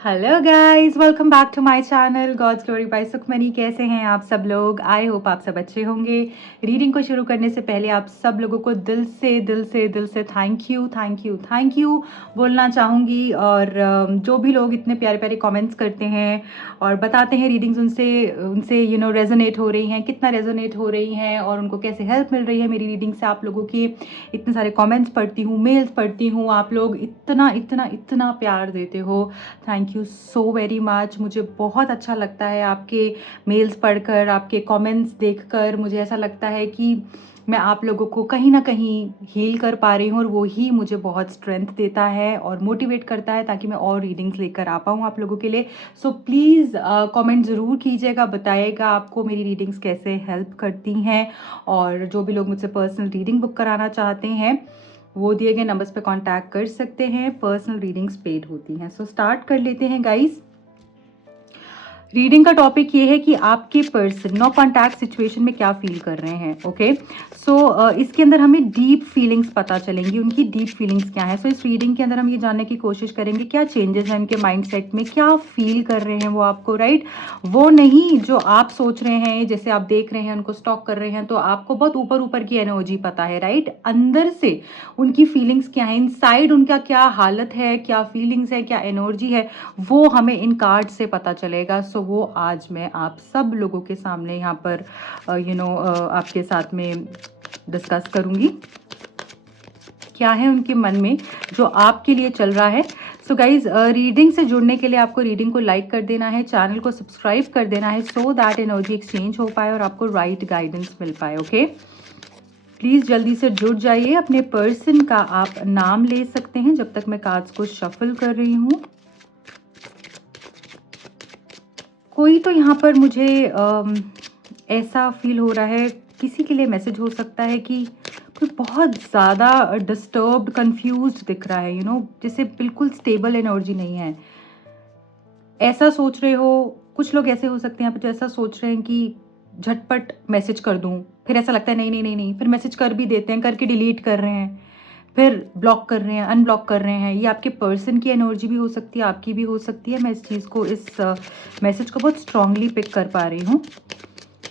Hello guys, welcome back to my channel God's Glory by Sukhmani. कैसे हैं आप सब लोग? आई होप आप सब अच्छे होंगे। रीडिंग को शुरू करने से पहले आप सब लोगों को दिल से थैंक यू बोलना चाहूँगी। और जो भी लोग इतने प्यारे प्यारे कमेंट्स करते हैं और बताते हैं रीडिंग्स उनसे उनसे रेजोनेट हो रही हैं, कितना रेजोनेट हो रही हैं और उनको कैसे हेल्प मिल रही है मेरी रीडिंग से। आप लोगों की इतने सारे कमेंट्स पढ़ती हूँ, मेल्स पढ़ती हूँ, आप लोग इतना इतना इतना प्यार देते हो। Thank you so very much. मुझे बहुत अच्छा लगता है आपके मेल्स पढ़कर, आपके कमेंट्स देखकर। मुझे ऐसा लगता है कि मैं आप लोगों को कहीं ना कहीं हील कर पा रही हूँ और वो ही मुझे बहुत स्ट्रेंथ देता है और मोटिवेट करता है ताकि मैं और रीडिंग्स लेकर आ पाऊँ आप लोगों के लिए। सो प्लीज़ कमेंट ज़रूर कीजिएगा, बताइएगा आपको मेरी रीडिंग्स कैसे हेल्प करती हैं। और जो भी लोग मुझसे पर्सनल रीडिंग बुक कराना चाहते हैं वो दिए गए नंबर्स पे कांटेक्ट कर सकते हैं। पर्सनल रीडिंग्स पेड होती हैं। सो स्टार्ट कर लेते हैं गाइस। रीडिंग का टॉपिक ये है कि आपके पर्सन नो कॉन्टैक्ट सिचुएशन में क्या फील कर रहे हैं। ओके सो इसके अंदर हमें डीप फीलिंग्स पता चलेंगी, उनकी डीप फीलिंग्स क्या है। सो इस रीडिंग के अंदर हम ये जानने की कोशिश करेंगे क्या चेंजेस हैं उनके माइंडसेट में, क्या फील कर रहे हैं वो आपको, राइट। वो नहीं जो आप सोच रहे हैं, जैसे आप देख रहे हैं उनको स्टॉक कर रहे हैं तो आपको बहुत ऊपर ऊपर की एनर्जी पता है, राइट। अंदर से उनकी फीलिंग्स क्या है, इनसाइड उनका क्या हालत है, क्या फीलिंग्स है, क्या एनर्जी है, वो हमें इन कार्ड से पता चलेगा। सो वो आज मैं आप सब लोगों के सामने यहाँ पर आपके साथ में डिस्कस करूँगी क्या है उनके मन में जो आपके लिए चल रहा है। सो गाइज रीडिंग से जुड़ने के लिए आपको रीडिंग को लाइक कर देना है, चैनल को सब्सक्राइब कर देना है सो दैट एनर्जी एक्सचेंज हो पाए और आपको राइट गाइडेंस मिल पाए। ओके प्लीज़ जल्दी से जुड़ जाइए। अपने पर्सन का आप नाम ले सकते हैं जब तक मैं कार्ड्स को शफल कर रही हूँ। कोई तो यहाँ पर मुझे ऐसा फील हो रहा है, किसी के लिए मैसेज हो सकता है कि कोई बहुत ज़्यादा डिस्टर्ब्ड कंफ्यूज्ड दिख रहा है, जैसे बिल्कुल स्टेबल एनर्जी नहीं है। ऐसा सोच रहे हो, कुछ लोग ऐसे हो सकते हैं जो ऐसा सोच रहे हैं कि झटपट मैसेज कर दूं, फिर ऐसा लगता है नहीं नहीं नहीं नहीं, फिर मैसेज कर भी देते हैं, करके डिलीट कर रहे हैं, फिर ब्लॉक कर रहे हैं, अनब्लॉक कर रहे हैं। ये आपके पर्सन की एनर्जी भी हो सकती है, आपकी भी हो सकती है। मैं इस चीज़ को, इस मैसेज को बहुत स्ट्रांगली पिक कर पा रही हूँ।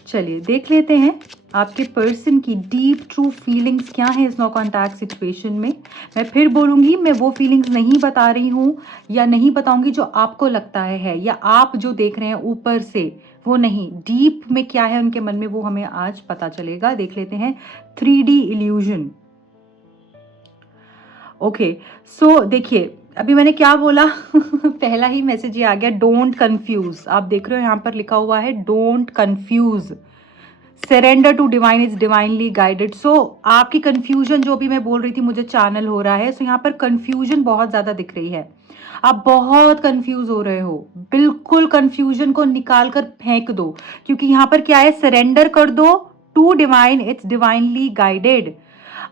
चलिए देख लेते हैं आपके पर्सन की डीप ट्रू फीलिंग्स क्या है इस नो कॉन्टैक्ट सिचुएशन में। मैं फिर बोलूँगी, मैं वो फीलिंग्स नहीं बता रही हूँ या नहीं बताऊँगी जो आपको लगता है या आप जो देख रहे हैं ऊपर से, वो नहीं। डीप में क्या है उनके मन में वो हमें आज पता चलेगा। देख लेते हैं 3D इल्यूजन। ओके सो देखिए अभी मैंने क्या बोला पहला ही मैसेज ये आ गया, डोंट कंफ्यूज। आप देख रहे हो यहाँ पर लिखा हुआ है don't confuse, surrender to divine is divinely guided. So आपकी कंफ्यूजन जो भी मैं बोल रही थी मुझे चैनल हो रहा है। सो यहाँ पर कंफ्यूजन बहुत ज्यादा दिख रही है, आप बहुत कंफ्यूज हो रहे हो। बिल्कुल कंफ्यूजन को निकाल कर फेंक दो, क्योंकि यहाँ पर क्या है, सरेंडर कर दो to divine, it's divinely guided.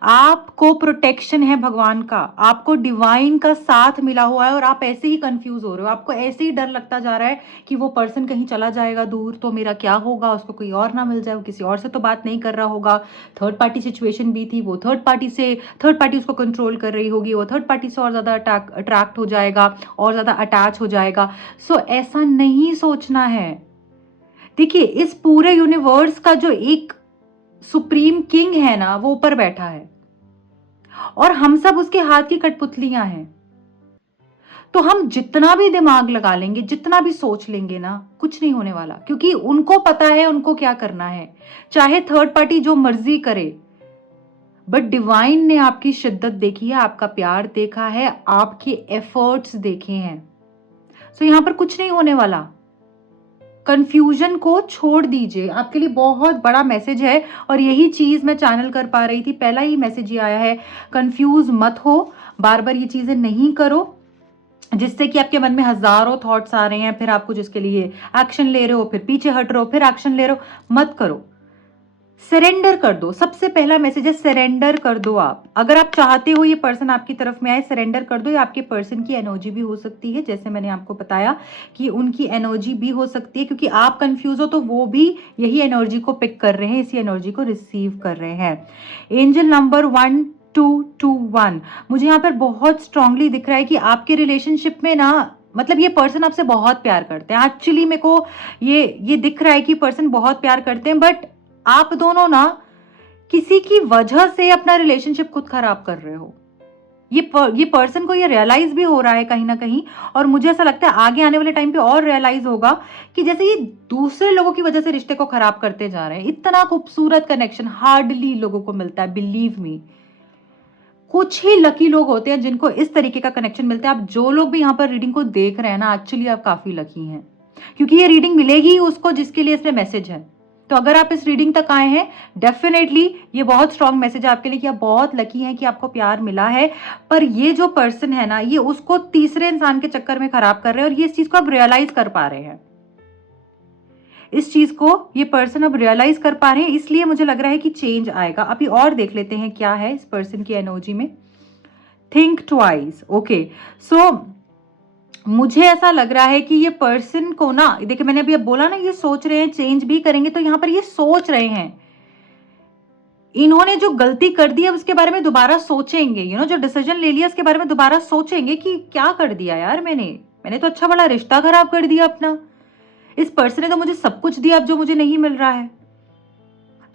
आपको प्रोटेक्शन है भगवान का, आपको डिवाइन का साथ मिला हुआ है और आप ऐसे ही कंफ्यूज हो रहे हो। आपको ऐसे ही डर लगता जा रहा है कि वो पर्सन कहीं चला जाएगा दूर तो मेरा क्या होगा, उसको कोई और ना मिल जाए, वो किसी और से तो बात नहीं कर रहा होगा। थर्ड पार्टी सिचुएशन भी थी, वो थर्ड पार्टी उसको कंट्रोल कर रही होगी, वो थर्ड पार्टी से और ज्यादा अट्रैक्ट हो जाएगा और ज्यादा अटैच हो जाएगा। सो ऐसा नहीं सोचना है। देखिए इस पूरे यूनिवर्स का जो एक सुप्रीम किंग है ना, वो ऊपर बैठा है और हम सब उसके हाथ की कठपुतलियां हैं। तो हम जितना भी दिमाग लगा लेंगे, जितना भी सोच लेंगे ना, कुछ नहीं होने वाला, क्योंकि उनको पता है उनको क्या करना है। चाहे थर्ड पार्टी जो मर्जी करे, बट डिवाइन ने आपकी शिद्दत देखी है, आपका प्यार देखा है, आपके एफर्ट्स देखे हैं। सो यहां पर कुछ नहीं होने वाला। कंफ्यूजन को छोड़ दीजिए, आपके लिए बहुत बड़ा मैसेज है और यही चीज मैं चैनल कर पा रही थी। पहला ही मैसेज ये आया है, कंफ्यूज मत हो, बार बार ये चीजें नहीं करो जिससे कि आपके मन में हजारों थॉट्स आ रहे हैं, फिर आपको जिसके लिए एक्शन ले रहे हो, फिर पीछे हट रहे हो, फिर एक्शन ले रहे हो। मत करो, सरेंडर कर दो। सबसे पहला मैसेज है सरेंडर कर दो। आप अगर आप चाहते हो ये पर्सन आपकी तरफ में आए, सरेंडर कर दो। ये आपके पर्सन की एनर्जी भी हो सकती है, जैसे मैंने आपको बताया कि उनकी एनर्जी भी हो सकती है, क्योंकि आप कंफ्यूज हो तो वो भी यही एनर्जी को पिक कर रहे हैं, इसी एनर्जी को रिसीव कर रहे हैं। एंजल नंबर 1221 मुझे यहाँ पर बहुत स्ट्रांगली दिख रहा है कि आपके रिलेशनशिप में ना मतलब ये पर्सन आपसे बहुत प्यार करते हैं। एक्चुअली मेरे को ये दिख रहा है कि पर्सन बहुत प्यार करते हैं, बट आप दोनों ना किसी की वजह से अपना रिलेशनशिप खुद खराब कर रहे हो। ये पर्सन को ये रियलाइज भी हो रहा है कहीं ना कहीं, और मुझे ऐसा लगता है आगे आने वाले टाइम पे और रियलाइज होगा कि जैसे ये दूसरे लोगों की वजह से रिश्ते को खराब करते जा रहे हैं। इतना खूबसूरत कनेक्शन हार्डली लोगों को मिलता है, बिलीव मी। कुछ ही लकी लोग होते हैं जिनको इस तरीके का कनेक्शन मिलता है। आप जो लोग भी यहाँ पर रीडिंग को देख रहे हैं ना, एक्चुअली आप काफी लकी हैं, क्योंकि ये रीडिंग मिलेगी ही उसको जिसके लिए इसमें मैसेज है। तो अगर आप इस रीडिंग तक आए हैं, डेफिनेटली ये बहुत स्ट्रांग मैसेज है आपके लिए कि आप बहुत लकी हैं कि आपको प्यार मिला है। पर ये जो पर्सन है ना, ये उसको तीसरे इंसान के चक्कर में खराब कर रहे हैं, और ये इस चीज को आप रियलाइज कर पा रहे हैं। इस चीज को ये पर्सन अब रियलाइज कर पा रहे हैं, इसलिए मुझे लग रहा है कि चेंज आएगा। अभी और देख लेते हैं क्या है इस पर्सन की एनर्जी में। Think twice, okay. सो मुझे ऐसा लग रहा है कि ये पर्सन को ना, देखिए मैंने अभी अब बोला ना, ये सोच रहे हैं चेंज भी करेंगे, तो यहां पर ये सोच रहे हैं इन्होंने जो गलती कर दी है उसके बारे में दोबारा सोचेंगे। जो डिसीजन ले लिया उसके बारे में दोबारा सोचेंगे कि क्या कर दिया यार, मैंने तो अच्छा बड़ा रिश्ता खराब कर दिया अपना। इस पर्सन ने तो मुझे सब कुछ दिया अब जो मुझे नहीं मिल रहा है।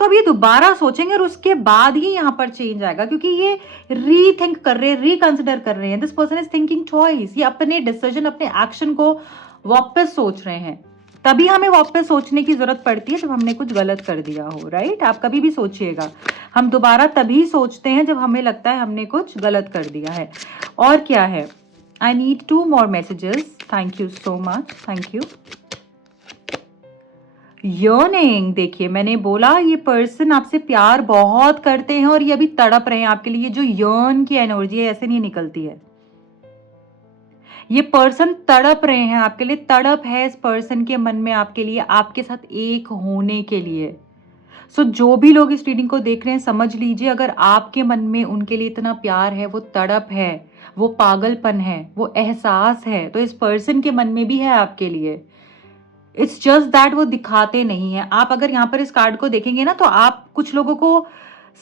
तो अब ये दोबारा सोचेंगे और उसके बाद ही यहां पर चेंज आएगा, क्योंकि ये रीथिंक कर रहे हैं, रिकंसिडर कर रहे हैं। This person is thinking twice. ये अपने डिसीजन, अपने एक्शन को वापस सोच रहे हैं। तभी हमें वापस सोचने की जरूरत पड़ती है जब हमने कुछ गलत कर दिया हो, राइट। आप कभी भी सोचिएगा, हम दोबारा तभी सोचते हैं जब हमें लगता है हमने कुछ गलत कर दिया है। और क्या है, I need 2 more messages. Thank you so much, thank you. Yearning, देखिए मैंने बोला ये पर्सन आपसे प्यार बहुत करते हैं और ये अभी तड़प रहे हैं आपके लिए। ये जो यर्न की एनर्जी है ऐसे नहीं निकलती है। ये पर्सन तड़प रहे हैं आपके लिए, तड़प है इस पर्सन के मन में आपके लिए, आपके साथ एक होने के लिए। सो जो भी लोग इस रीडिंग को देख रहे हैं, समझ लीजिए अगर आपके मन में उनके लिए इतना प्यार है, वो तड़प है, वो पागलपन है, वो एहसास है, तो इस पर्सन के मन में भी है आपके लिए। इट्स जस्ट दैट वो दिखाते नहीं है। आप अगर यहाँ पर इस कार्ड को देखेंगे ना, तो आप कुछ लोगों को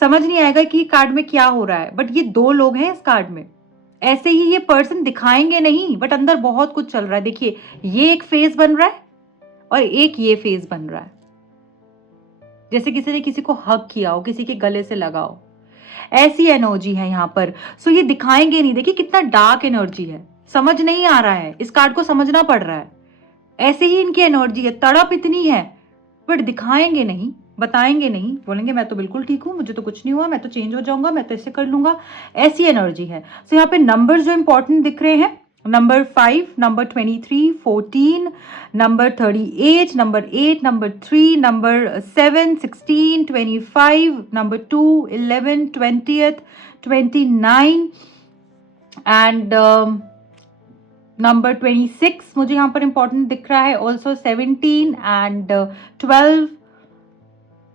समझ नहीं आएगा कि कार्ड में क्या हो रहा है, बट ये 2 लोग हैं इस कार्ड में। ऐसे ही ये पर्सन दिखाएंगे नहीं, बट अंदर बहुत कुछ चल रहा है। देखिए ये एक फेस बन रहा है और एक ये फेस बन रहा है, जैसे किसी ने किसी को हग किया हो, किसी के गले से लगा हो, ऐसी एनर्जी है यहाँ पर। सो ये दिखाएंगे नहीं। देखिए कितना डार्क एनर्जी है, समझ नहीं आ रहा है, इस कार्ड को समझना पड़ रहा है। ऐसे ही इनकी एनर्जी है, तड़प इतनी है, बट दिखाएंगे नहीं, बताएंगे नहीं, बोलेंगे मैं तो बिल्कुल ठीक हूं, मुझे तो कुछ नहीं हुआ, मैं तो चेंज हो जाऊंगा, मैं तो ऐसे कर लूंगा, ऐसी एनर्जी है। सो यहाँ पे नंबर जो इंपॉर्टेंट दिख रहे हैं, number 5, number 23, 14, number 38, number 8, number 3, number 7, 16, 25, number 2, 11, 20th, 29 and number 26 मुझे यहाँ पर इंपॉर्टेंट दिख रहा है, ऑल्सो 17 एंड 12,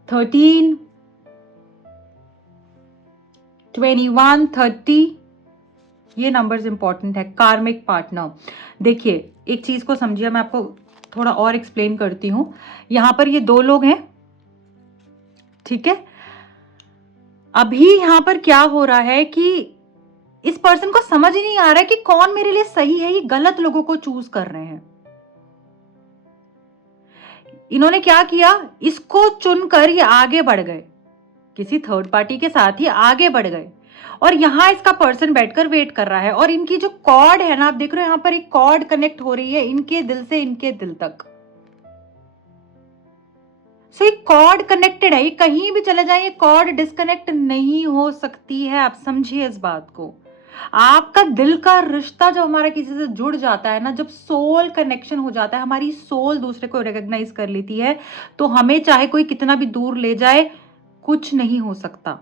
13, 21, 30, ये नंबर्स इंपॉर्टेंट है। कार्मिक पार्टनर, देखिए एक चीज को समझिए, मैं आपको थोड़ा और एक्सप्लेन करती हूं। यहां पर ये 2 लोग हैं, ठीक है। अभी यहां पर क्या हो रहा है कि इस पर्सन को समझ ही नहीं आ रहा है कि कौन मेरे लिए सही है, ये गलत लोगों को चूज कर रहे हैं। इन्होंने क्या किया, इसको चुनकर ये आगे बढ़ गए, किसी थर्ड पार्टी के साथ ही आगे बढ़ गए, और यहां इसका पर्सन बैठकर वेट कर रहा है। और इनकी जो कॉर्ड है ना, आप देख रहे हो यहां पर एक कॉर्ड कनेक्ट हो रही है इनके दिल से इनके दिल तक। सो ये कॉर्ड कनेक्टेड है, ये कहीं भी चले जाए ये कॉर्ड डिस्कनेक्ट नहीं हो सकती है। आप समझिए इस बात को। आपका दिल का रिश्ता जब हमारा किसी से जुड़ जाता है ना, जब सोल कनेक्शन हो जाता है, हमारी सोल दूसरे को रिकॉग्नाइज कर लेती है, तो हमें चाहे कोई कितना भी दूर ले जाए कुछ नहीं हो सकता।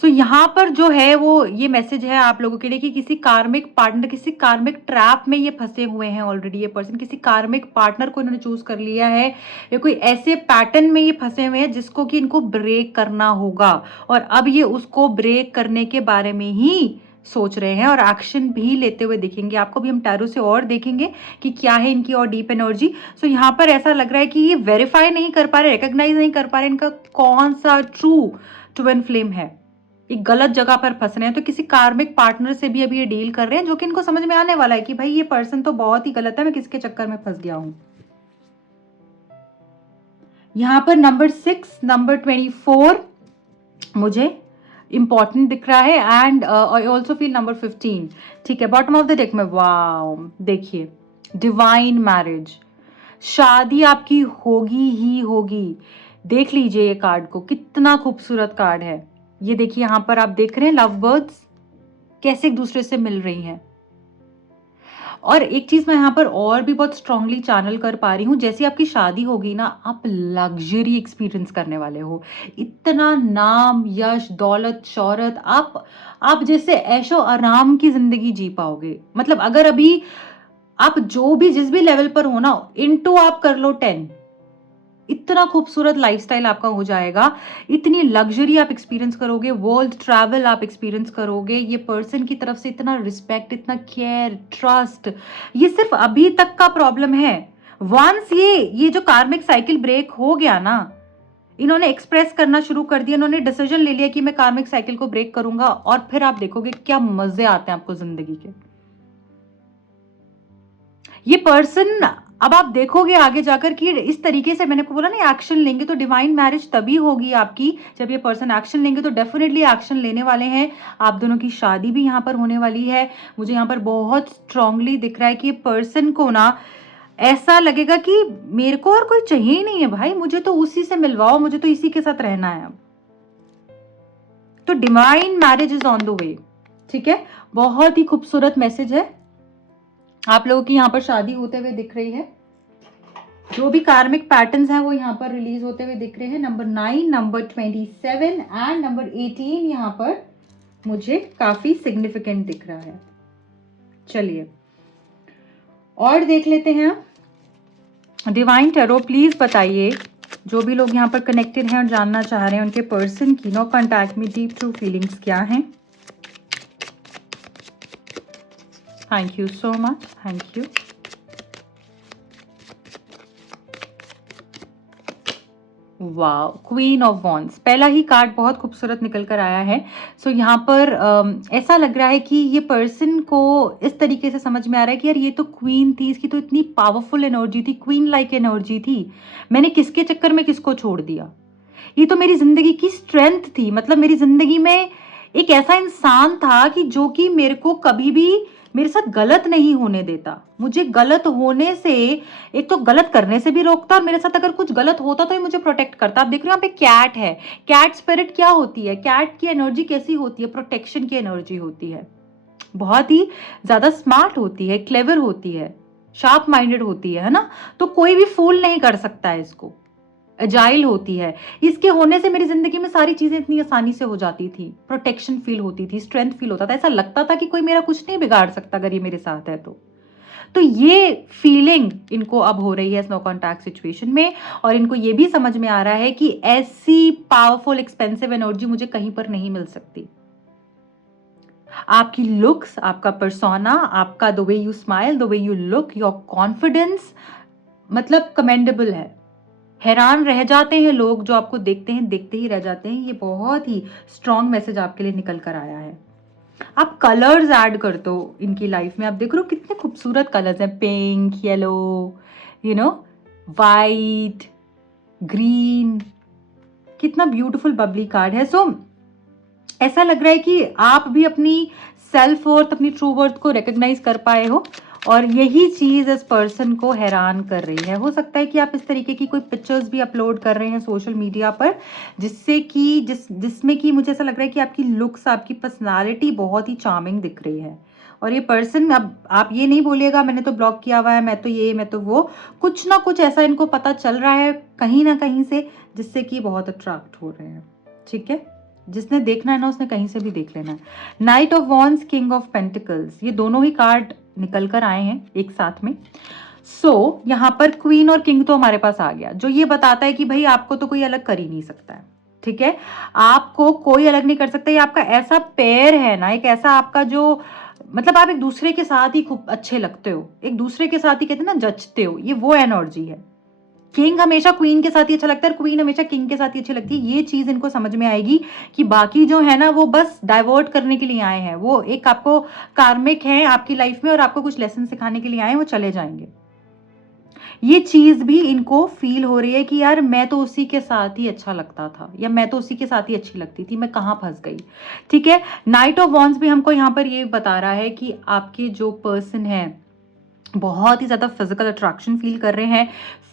सो यहां पर जो है वो ये मैसेज है आप लोगों के लिए कि किसी कार्मिक पार्टनर, किसी कार्मिक ट्रैप में ये फंसे हुए हैं ऑलरेडी। ये पर्सन किसी कार्मिक पार्टनर को इन्होंने चूज कर लिया है, या कोई ऐसे पैटर्न में ये फंसे हुए हैं जिसको कि इनको ब्रेक करना होगा, और अब ये उसको ब्रेक करने के बारे में ही सोच रहे हैं और एक्शन भी लेते हुए दिखेंगे आपको। भी हम टैरो से और देखेंगे कि क्या है इनकी और डीप एनर्जी। सो यहाँ पर ऐसा लग रहा है कि ये वेरीफाई नहीं कर पा रहे, रिकॉग्नाइज नहीं कर पा रहे इनका कौन सा ट्रू ट्विन फ्लेम है। एक गलत जगह पर फंस रहे हैं, तो किसी कार्मिक पार्टनर से भी अभी ये डील कर रहे हैं, जो कि इनको समझ में आने वाला है कि भाई ये पर्सन तो बहुत ही गलत है, मैं किसके चक्कर में फंस गया हूं। यहां पर नंबर 6, नंबर 24 मुझे इंपॉर्टेंट दिख रहा है, and I also feel number 15। ठीक है, बॉटम ऑफ द डेक में वाओ, देखिए डिवाइन मैरिज, शादी आपकी होगी ही होगी। देख लीजिए ये कार्ड को, कितना खूबसूरत कार्ड है ये। देखिए यहां पर आप देख रहे हैं लव बर्ड्स कैसे एक दूसरे से मिल रही हैं। और एक चीज मैं यहाँ पर और भी बहुत स्ट्रांगली चैनल कर पा रही हूँ, जैसे आपकी शादी होगी ना, आप लग्जरी एक्सपीरियंस करने वाले हो। इतना नाम, यश, दौलत, शौहरत, आप जैसे ऐशो आराम की जिंदगी जी पाओगे। मतलब अगर अभी आप जो भी जिस भी लेवल पर हो ना, इनटू आप कर लो 10, इतना खूबसूरत लाइफस्टाइल आपका हो जाएगा, इतनी लग्जरी आप एक्सपीरियंस करोगे, वर्ल्ड ट्रैवल आप एक्सपीरियंस करोगे। ये पर्सन की तरफ से इतना रिस्पेक्ट, इतना केयर, ट्रस्ट, ये सिर्फ अभी तक का प्रॉब्लम है। वंस ये जो कार्मिक साइकिल ब्रेक हो गया ना, इन्होंने एक्सप्रेस करना शुरू कर दिया, इन्होंने डिसीजन ले लिया कि मैं कार्मिक साइकिल को ब्रेक करूंगा, और फिर आप देखोगे क्या मजे आते हैं आपको जिंदगी के। ये पर्सन अब आप देखोगे आगे जाकर कि इस तरीके से, मैंने आपको बोला ना एक्शन लेंगे, तो डिवाइन मैरिज तभी होगी आपकी जब ये पर्सन एक्शन लेंगे। तो डेफिनेटली एक्शन लेने वाले हैं, आप दोनों की शादी भी यहाँ पर होने वाली है। मुझे यहाँ पर बहुत स्ट्रांगली दिख रहा है कि ये पर्सन को ना ऐसा लगेगा कि मेरे को और कोई चाहिए ही नहीं है भाई, मुझे तो उसी से मिलवाओ, मुझे तो इसी के साथ रहना है। तो divine marriage is on the way. ठीक है, बहुत ही खूबसूरत मैसेज है, आप लोगों की यहाँ पर शादी होते हुए दिख रही है। जो भी कार्मिक पैटर्न्स हैं वो यहाँ पर रिलीज होते हुए दिख रहे हैं। नंबर 9, नंबर 27 एंड नंबर 18 यहाँ पर मुझे काफी सिग्निफिकेंट दिख रहा है। चलिए और देख लेते हैं। डिवाइन टैरो प्लीज बताइए, जो भी लोग यहाँ पर कनेक्टेड हैं और जानना चाह रहे हैं, उनके पर्सन की नो कॉन्टैक्ट में डीप ट्रू फीलिंग्स क्या हैं। Thank you so much, thank you. Wow, queen of wands, पहला ही कार्ड बहुत खूबसूरत निकल कर आया है। सो यहाँ पर ऐसा लग रहा है कि ये पर्सन को इस तरीके से समझ में आ रहा है कि यार ये तो क्वीन थी, इसकी तो इतनी पावरफुल एनर्जी थी, क्वीन लाइक एनर्जी थी, मैंने किसके चक्कर में किसको छोड़ दिया। ये तो मेरी जिंदगी की स्ट्रेंथ थी, मतलब मेरी जिंदगी में एक ऐसा इंसान था कि जो कि मेरे को कभी भी मेरे साथ गलत नहीं होने देता, मुझे गलत होने से, एक तो गलत करने से भी रोकता, और मेरे साथ अगर कुछ गलत होता तो ये मुझे प्रोटेक्ट करता। आप देख रहे हो यहाँ पे कैट है, कैट स्पिरिट क्या होती है, कैट की एनर्जी कैसी होती है, प्रोटेक्शन की एनर्जी होती है, बहुत ही ज्यादा स्मार्ट होती है, क्लेवर होती है, शार्प माइंडेड होती है ना। तो कोई भी फूल नहीं कर सकता है इसको, एजाइल होती है। इसके होने से मेरी जिंदगी में सारी चीजें इतनी आसानी से हो जाती थी, प्रोटेक्शन फील होती थी, स्ट्रेंथ फील होता था, ऐसा लगता था कि कोई मेरा कुछ नहीं बिगाड़ सकता अगर ये मेरे साथ है तो ये फीलिंग इनको अब हो रही है इस नो कॉन्टैक्ट सिचुएशन में। और इनको ये भी समझ में आ रहा है कि ऐसी पावरफुल एक्सपेंसिव एनर्जी मुझे कहीं पर नहीं मिल सकती। आपकी लुक्स, आपका पर्सोना, आपका the way you smile, the way you look, your confidence, मतलब कमेंडेबल है। हैरान रह जाते हैं लोग जो आपको देखते हैं, देखते ही रह जाते हैं। ये बहुत ही स्ट्रॉन्ग मैसेज आपके लिए निकल कर आया है। आप कलर्स ऐड कर दो इनकी लाइफ में, आप देख रहे हो कितने खूबसूरत कलर्स हैं, pink, yellow, you know, white, green, कितना ब्यूटीफुल बबली कार्ड है। सो ऐसा लग रहा है कि आप भी अपनी सेल्फ वर्थ, अपनी ट्रू वर्थ को रिकॉग्नाइज कर पाए हो, और यही चीज इस पर्सन को हैरान कर रही है। हो सकता है कि आप इस तरीके की कोई पिक्चर्स भी अपलोड कर रहे हैं सोशल मीडिया पर, जिससे कि जिसमें कि मुझे ऐसा लग रहा है कि आपकी लुक्स, आपकी पर्सनालिटी बहुत ही चार्मिंग दिख रही है। और ये पर्सन, अब आप ये नहीं बोलिएगा मैंने तो ब्लॉक किया हुआ है, मैं तो ये, मैं तो वो, कुछ ना कुछ ऐसा इनको पता चल रहा है कहीं ना कहीं से, जिससे कि बहुत अट्रैक्ट हो रहे हैं। ठीक है, जिसने देखना है ना उसने कहीं से भी देख लेना है। Night of wands, king of pentacles, ये दोनों ही कार्ड निकल कर आए हैं एक साथ में। सो यहाँ पर क्वीन और किंग तो हमारे पास आ गया, जो ये बताता है कि भाई आपको तो कोई अलग कर ही नहीं सकता है। ठीक है, आपको कोई अलग नहीं कर सकता, ये आपका ऐसा पेयर है ना, एक ऐसा आपका जो, मतलब आप एक दूसरे के साथ ही खूब अच्छे लगते हो, एक दूसरे के साथ ही कहते हैं ना जचते हो, ये वो एनर्जी है। किंग हमेशा क्वीन के साथ ही अच्छा लगता है, क्वीन हमेशा किंग के साथ ही अच्छी लगती है। ये चीज इनको समझ में आएगी कि बाकी जो है ना वो बस डाइवर्ट करने के लिए आए हैं, वो एक आपको कार्मिक है आपकी लाइफ में और आपको कुछ लेसन सिखाने के लिए आए हैं, वो चले जाएंगे। ये चीज भी इनको फील हो रही है कि यार मैं तो उसी के साथ ही अच्छा लगता था, या मैं तो उसी के साथ ही अच्छी लगती थी, मैं कहाँ फंस गई। ठीक है, नाइट ऑफ वॉन्ड्स भी हमको यहाँ पर ये बता रहा है कि आपके जो पर्सन है बहुत ही ज्यादा फिजिकल अट्रैक्शन फील कर रहे हैं,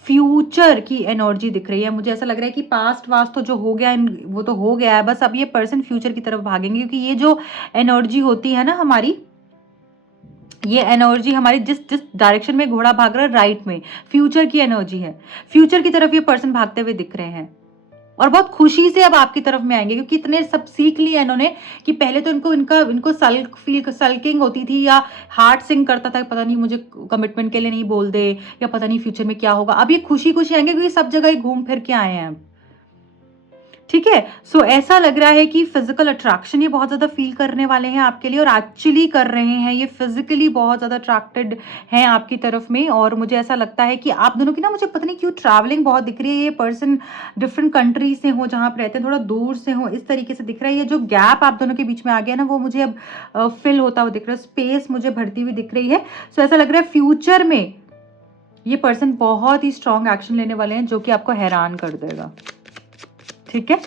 फ्यूचर की एनर्जी दिख रही है। मुझे ऐसा लग रहा है कि पास्ट वास्ट तो जो हो गया वो तो हो गया है, बस अब ये पर्सन फ्यूचर की तरफ भागेंगे, क्योंकि ये जो एनर्जी होती है ना हमारी, ये एनर्जी हमारी जिस जिस डायरेक्शन में घोड़ा भाग रहा है राइट में, फ्यूचर की एनर्जी है, फ्यूचर की तरफ ये पर्सन भागते हुए दिख रहे हैं और बहुत खुशी से अब आपकी तरफ में आएंगे, क्योंकि इतने सब सीख लिया इन्होंने कि पहले तो इनको सल्किंग होती थी या हार्ट सिंक करता था, पता नहीं मुझे कमिटमेंट के लिए नहीं बोल दे, या पता नहीं फ्यूचर में क्या होगा। अब ये खुशी खुशी आएंगे क्योंकि सब जगह घूम फिर के आए हैं। ठीक है, सो ऐसा लग रहा है कि फिजिकल अट्रैक्शन ये बहुत ज्यादा फील करने वाले हैं आपके लिए, और एक्चुअली कर रहे हैं, ये फिजिकली बहुत ज्यादा अट्रैक्टेड हैं आपकी तरफ में। और मुझे ऐसा लगता है कि आप दोनों की ना, मुझे पता नहीं क्यों ट्रैवलिंग बहुत दिख रही है। ये पर्सन डिफरेंट कंट्री से हो, जहां आप रहते हैं थोड़ा दूर से हो, इस तरीके से दिख रहा है। ये जो गैप आप दोनों के बीच में आ गया ना, वो मुझे अब फिल होता हुआ दिख रहा है, स्पेस मुझे भरती हुई दिख रही है। सो ऐसा लग रहा है फ्यूचर में ये पर्सन बहुत ही स्ट्रॉन्ग एक्शन लेने वाले हैं, जो कि आपको हैरान कर देगा। ठीक है,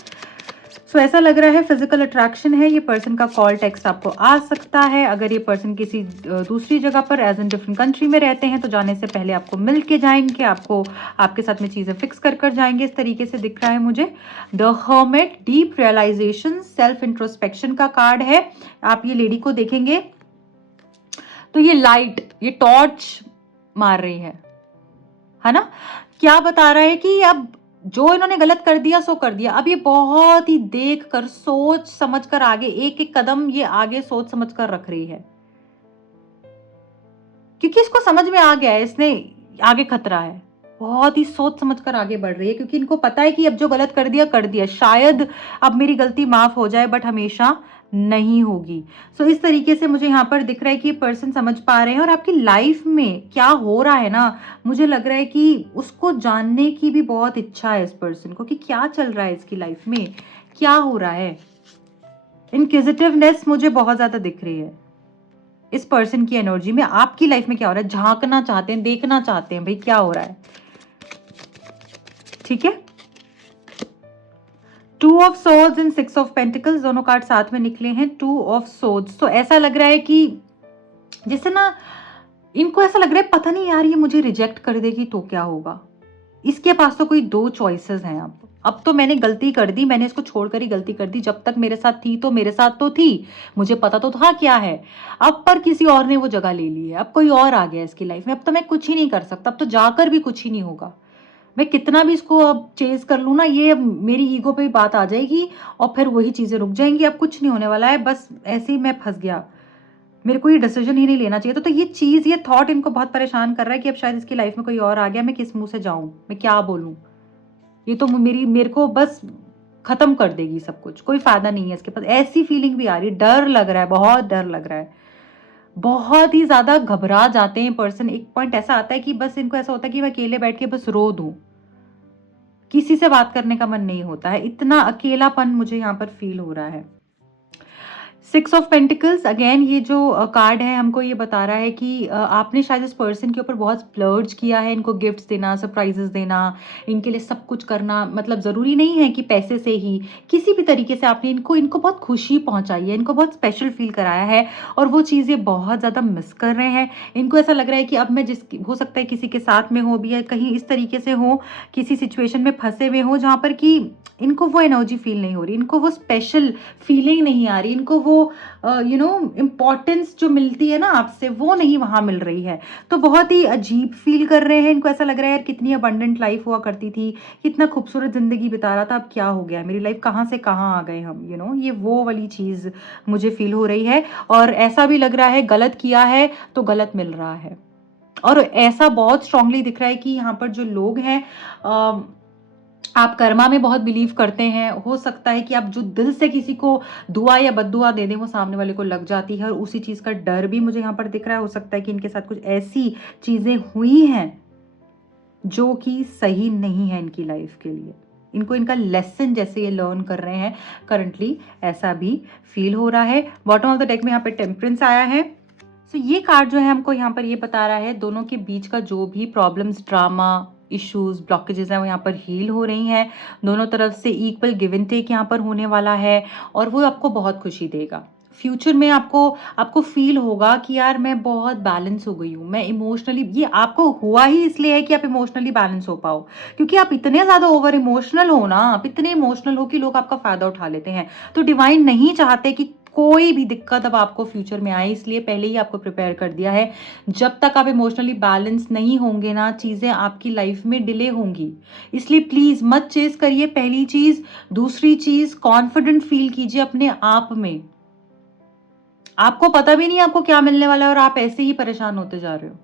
सो ऐसा लग रहा है फिजिकल अट्रैक्शन है। ये पर्सन का कॉल टेक्स्ट आपको आ सकता है। अगर ये पर्सन किसी दूसरी जगह पर एज इन डिफरेंट कंट्री में रहते हैं तो जाने से पहले आपको मिल के जाएंगे, आपको आपके साथ में चीजें फिक्स कर जाएंगे, इस तरीके से दिख रहा है मुझे। The hermit, deep realisation, self introspection का कार्ड है। आप ये लेडी को देखेंगे तो ये लाइट, ये टॉर्च मार रही है ना। क्या बता रहा है कि अब जो इन्होंने गलत कर दिया सो कर दिया, अब ये बहुत ही देख कर सोच समझ कर आगे, एक एक कदम ये आगे सोच समझ कर रख रही है, क्योंकि इसको समझ में आ गया है इसने आगे खतरा है। बहुत ही सोच समझ कर आगे बढ़ रही है, क्योंकि इनको पता है कि अब जो गलत कर दिया, शायद अब मेरी गलती माफ हो जाए, बट हमेशा नहीं होगी। सो इस तरीके से मुझे यहाँ पर दिख रहा है कि पर्सन समझ पा रहे हैं, और आपकी लाइफ में क्या हो रहा है ना, मुझे लग रहा है कि उसको जानने की भी बहुत इच्छा है इस पर्सन को, कि क्या चल रहा है इसकी लाइफ में, क्या हो रहा है। इनक्विजिटिवनेस मुझे बहुत ज्यादा दिख रही है इस पर्सन की एनर्जी में। आपकी लाइफ में क्या हो रहा है, झांकना चाहते हैं, देखना चाहते हैं भाई क्या हो रहा है। ठीक है, 2 of swords and 6 of pentacles, दोनों कार्ड साथ में निकले हैं। 2 ऑफ सोर्ड्स, तो ऐसा लग रहा है कि जैसे ना इनको ऐसा लग रहा है पता नहीं यार ये मुझे रिजेक्ट कर देगी तो क्या होगा। इसके पास तो कोई दो चॉइसेस हैं। अब तो मैंने गलती कर दी, मैंने इसको छोड़कर ही गलती कर दी। जब तक मेरे साथ थी तो मेरे साथ तो थी, मुझे पता तो था क्या है। अब पर किसी और ने वो जगह ले ली है, अब कोई और आ गया इसकी लाइफ में, अब तो मैं कुछ ही नहीं कर सकता, अब तो जाकर भी कुछ ही नहीं होगा। मैं कितना भी इसको अब चेज कर लूँ ना, ये मेरी ईगो पे बात आ जाएगी और फिर वही चीजें रुक जाएंगी। अब कुछ नहीं होने वाला है, बस ऐसे ही मैं फंस गया, मेरे को ये डिसीजन ही नहीं लेना चाहिए। तो ये चीज, ये थॉट इनको बहुत परेशान कर रहा है कि अब शायद इसकी लाइफ में कोई और आ गया, मैं किस मुंह से जाऊं, मैं क्या बोलूं, ये तो मेरे को बस खत्म कर देगी सब कुछ, कोई फायदा नहीं है इसके पास। ऐसी फीलिंग भी आ रही है, डर लग रहा है, बहुत डर लग रहा है, बहुत ही ज्यादा घबरा जाते हैं पर्सन। एक पॉइंट ऐसा आता है कि बस इनको ऐसा होता है कि मैं अकेले बैठ के बस रो दूं, किसी से बात करने का मन नहीं होता है, इतना अकेलापन मुझे यहाँ पर फील हो रहा है। 6 ऑफ पेंटिकल्स, अगेन ये जो कार्ड है हमको ये बता रहा है कि आपने शायद इस पर्सन के ऊपर बहुत स्प्लर्ज किया है, इनको गिफ्ट्स देना, सरप्राइजेस देना, इनके लिए सब कुछ करना। मतलब ज़रूरी नहीं है कि पैसे से ही, किसी भी तरीके से आपने इनको बहुत खुशी पहुंचाई है, इनको बहुत स्पेशल फील कराया है, और वो चीज़ें बहुत ज़्यादा मिस कर रहे हैं। इनको ऐसा लग रहा है कि अब मैं हो सकता है किसी के साथ में हो भी, या कहीं इस तरीके से हो, किसी सिचुएशन में फंसे हुए हो जहाँ पर कि इनको वो एनर्जी फील नहीं हो रही, इनको वो स्पेशल फीलिंग नहीं आ रही, इनको वो इम्पोर्टेंस जो मिलती है ना आपसे, वो नहीं वहां मिल रही है। तो बहुत ही अजीब फील कर रहे हैं। इनको ऐसा लग रहा है यार कितनी अबंडेंट लाइफ हुआ करती थी, कितना खूबसूरत जिंदगी बिता रहा था, अब क्या हो गया, मेरी लाइफ कहाँ से कहाँ आ गए हम, ये वो वाली चीज मुझे फील हो रही है। और ऐसा भी लग रहा है गलत किया है तो गलत मिल रहा है। और ऐसा बहुत स्ट्रांगली दिख रहा है कि यहाँ पर जो लोग हैं, आप कर्मा में बहुत बिलीव करते हैं। हो सकता है कि आप जो दिल से किसी को दुआ या बद्दुआ दे दें, वो सामने वाले को लग जाती है, और उसी चीज का डर भी मुझे यहाँ पर दिख रहा है। हो सकता है कि इनके साथ कुछ ऐसी चीजें हुई हैं जो कि सही नहीं है इनकी लाइफ के लिए। इनको इनका लेसन जैसे ये लर्न कर रहे हैं करंटली, ऐसा भी फील हो रहा है। बॉटम ऑफ द डेक में यहाँ पे टेम्परेंस आया है। सो ये कार्ड जो है हमको यहाँ पर ये बता रहा है दोनों के बीच का जो भी प्रॉब्लम्स, ड्रामा, इश्यूज, ब्लॉकेजेस हैं वो यहाँ पर हील हो रही हैं। दोनों तरफ से इक्वल गिव एंड टेक यहाँ पर होने वाला है और वो आपको बहुत खुशी देगा। फ्यूचर में आपको फील होगा कि यार मैं बहुत बैलेंस हो गई हूँ, मैं इमोशनली, ये आपको हुआ ही इसलिए है कि आप इमोशनली बैलेंस हो पाओ, क्योंकि आप इतने ज़्यादा ओवर इमोशनल हो ना, आप इतने इमोशनल हो कि लोग आपका फ़ायदा उठा लेते हैं। तो डिवाइन नहीं चाहते कि कोई भी दिक्कत अब आपको फ्यूचर में आए, इसलिए पहले ही आपको प्रिपेयर कर दिया है। जब तक आप इमोशनली बैलेंस नहीं होंगे ना, चीज़ें आपकी लाइफ में डिले होंगी। इसलिए प्लीज़ मत चेस करिए, पहली चीज़। दूसरी चीज़, कॉन्फिडेंट फील कीजिए अपने आप में। आपको पता भी नहीं आपको क्या मिलने वाला है और आप ऐसे ही परेशान होते जा रहे हो।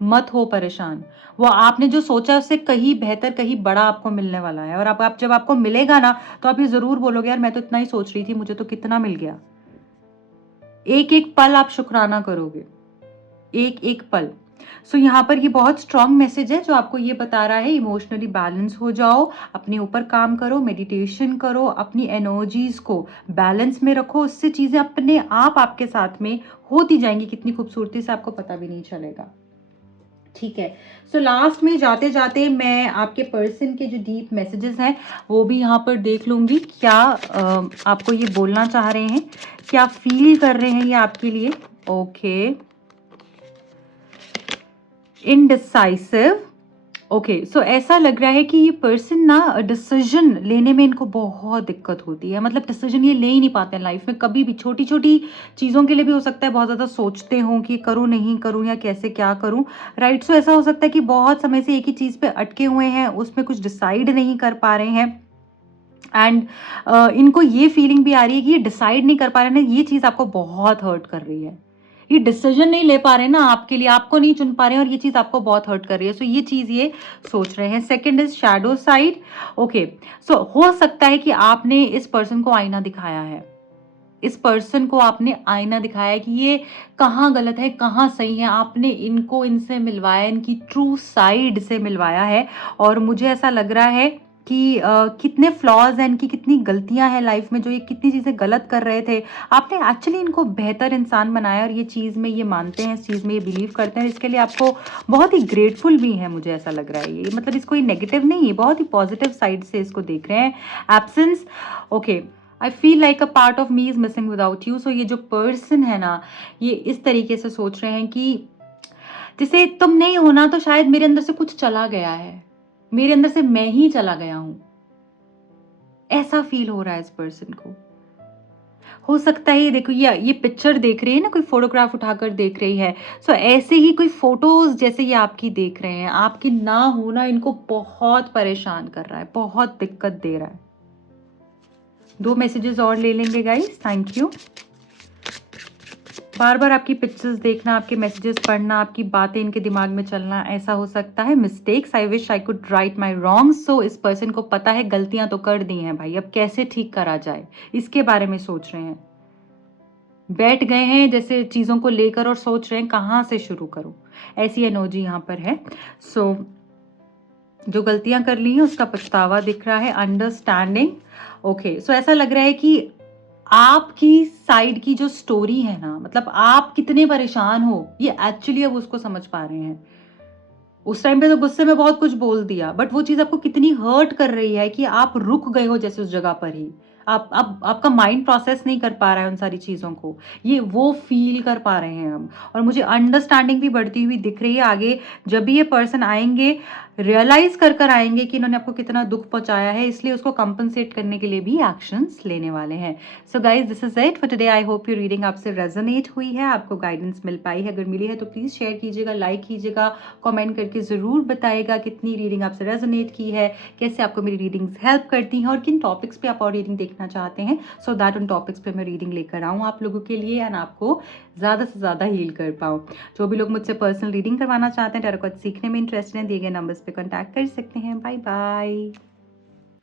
मत हो परेशान। वो आपने जो सोचा उससे कहीं बेहतर, कहीं बड़ा आपको मिलने वाला है। और आप जब आपको मिलेगा ना, तो आप ये जरूर बोलोगे यार मैं तो इतना ही सोच रही थी, मुझे तो कितना मिल गया। एक एक पल आप शुक्राना करोगे, एक एक पल। सो यहाँ पर ये बहुत स्ट्रांग मैसेज है जो आपको ये बता रहा है इमोशनली बैलेंस हो जाओ, अपने ऊपर काम करो, मेडिटेशन करो, अपनी एनर्जीज को बैलेंस में रखो, उससे चीजें अपने आप आपके साथ में होती जाएंगी, कितनी खूबसूरती से आपको पता भी नहीं चलेगा। ठीक है। सो लास्ट में जाते जाते मैं आपके पर्सन के जो डीप मैसेजेस हैं वो भी यहाँ पर देख लूंगी, क्या आपको ये बोलना चाह रहे हैं, क्या फील कर रहे हैं ये आपके लिए। Okay, indecisive. ओके, सो ऐसा लग रहा है कि ये पर्सन ना डिसीजन लेने में इनको बहुत दिक्कत होती है। मतलब डिसीजन ये ले ही नहीं पाते हैं लाइफ में कभी भी। छोटी छोटी चीज़ों के लिए भी हो सकता है बहुत ज़्यादा सोचते हों कि करूँ नहीं करूँ या कैसे क्या करूँ, राइट। सो ऐसा हो सकता है कि बहुत समय से एक ही चीज़ पे अटके हुए हैं, उसमें कुछ डिसाइड नहीं कर पा रहे हैं। एंड इनको ये फीलिंग भी आ रही है कि ये डिसाइड नहीं कर पा रहे हैं, ये चीज़ आपको बहुत हर्ट कर रही है। ये डिसीजन नहीं ले पा रहे ना आपके लिए, आपको नहीं चुन पा रहे हैं और ये चीज़ आपको बहुत हर्ट कर रही है। सो ये चीज़ ये सोच रहे हैं। Second is shadow side. Okay, so हो सकता है कि आपने इस पर्सन को आईना दिखाया है, इस पर्सन को आपने आईना दिखाया है कि ये कहाँ गलत है कहाँ सही है। आपने इनको इनसे मिलवाया, इनकी ट्रू साइड से मिलवाया है। और मुझे ऐसा लग रहा है कि कितने फ्लॉज हैं इनकी, कितनी गलतियां हैं लाइफ में, जो ये कितनी चीज़ें गलत कर रहे थे, आपने एक्चुअली इनको बेहतर इंसान बनाया। और ये चीज़ में ये मानते हैं, इस चीज़ में ये बिलीव करते हैं, इसके लिए आपको बहुत ही ग्रेटफुल भी है। मुझे ऐसा लग रहा है ये मतलब इसको ये नेगेटिव नहीं है, बहुत ही पॉजिटिव साइड से इसको देख रहे हैं। Absence. Okay, I feel like a part of me is missing without you. So ये जो पर्सन है ना, ये इस तरीके से सोच रहे हैं कि जैसे तुम नहीं होना तो शायद मेरे अंदर से कुछ चला गया है, मेरे अंदर से मैं ही चला गया हूं, ऐसा फील हो रहा है इस पर्सन को। हो सकता है ये देखो, ये पिक्चर देख रही है ना, कोई फोटोग्राफ उठाकर देख रही है। सो ऐसे ही कोई फोटोज जैसे ये आपकी देख रहे हैं, आपकी ना होना इनको बहुत परेशान कर रहा है, बहुत दिक्कत दे रहा है। 2 मैसेजेस और ले लेंगे गाइस, थैंक यू। बार बार आपकी पिक्चर्स देखना, आपके मैसेजेस पढ़ना, आपकी बातें इनके दिमाग में चलना, ऐसा हो सकता है। Mistakes, I wish I could right my wrongs. So इस पर्सन को पता है गलतियां तो कर दी हैं भाई, अब कैसे ठीक करा जाए इसके बारे में सोच रहे हैं। बैठ गए हैं जैसे चीज़ों को लेकर और सोच रहे हैं कहाँ से शुरू करूं, ऐसी एनर्जी यहाँ पर है। सो जो गलतियां कर ली हैं उसका पछतावा दिख रहा है। अंडरस्टैंडिंग। ओके, सो ऐसा लग रहा है कि आपकी साइड की जो स्टोरी है ना, मतलब आप कितने परेशान हो, ये एक्चुअली अब उसको समझ पा रहे हैं। उस टाइम पे तो गुस्से में बहुत कुछ बोल दिया, बट वो चीज आपको कितनी हर्ट कर रही है कि आप रुक गए हो जैसे उस जगह पर ही। आप आपका माइंड प्रोसेस नहीं कर पा रहा है उन सारी चीजों को, ये वो फील कर पा रहे हैं अब। और मुझे अंडरस्टैंडिंग भी बढ़ती हुई दिख रही है। आगे जब भी ये पर्सन आएंगे, रियलाइज कर आएंगे कि इन्होंने आपको कितना दुख पहुंचाया है, इसलिए उसको कंपनसेट करने के लिए भी एक्शंस लेने वाले हैं। So guys, this is it for today. I hope your reading आपसे रेजोनेट हुई है, आपको गाइडेंस मिल पाई है। अगर मिली है तो प्लीज शेयर कीजिएगा, लाइक कीजिएगा, कमेंट करके जरूर बताइएगा कितनी रीडिंग आपसे रेजोनेट की है, कैसे आपको मेरी रीडिंग्स हेल्प करती हैं और किन टॉपिक्स पे आप और रीडिंग देखना चाहते हैं, सो दैट उन टॉपिक्स पे मैं रीडिंग लेकर आऊँ आप लोगों के लिए एंड आपको ज़्यादा से ज़्यादा हील कर पाऊँ। जो भी लोग मुझसे पर्सनल रीडिंग करवाना चाहते हैं, टैरो कार्ड सीखने में इंटरेस्टेड हैं, दिए गए नंबर्स पे कॉन्टैक्ट कर सकते हैं। Bye bye.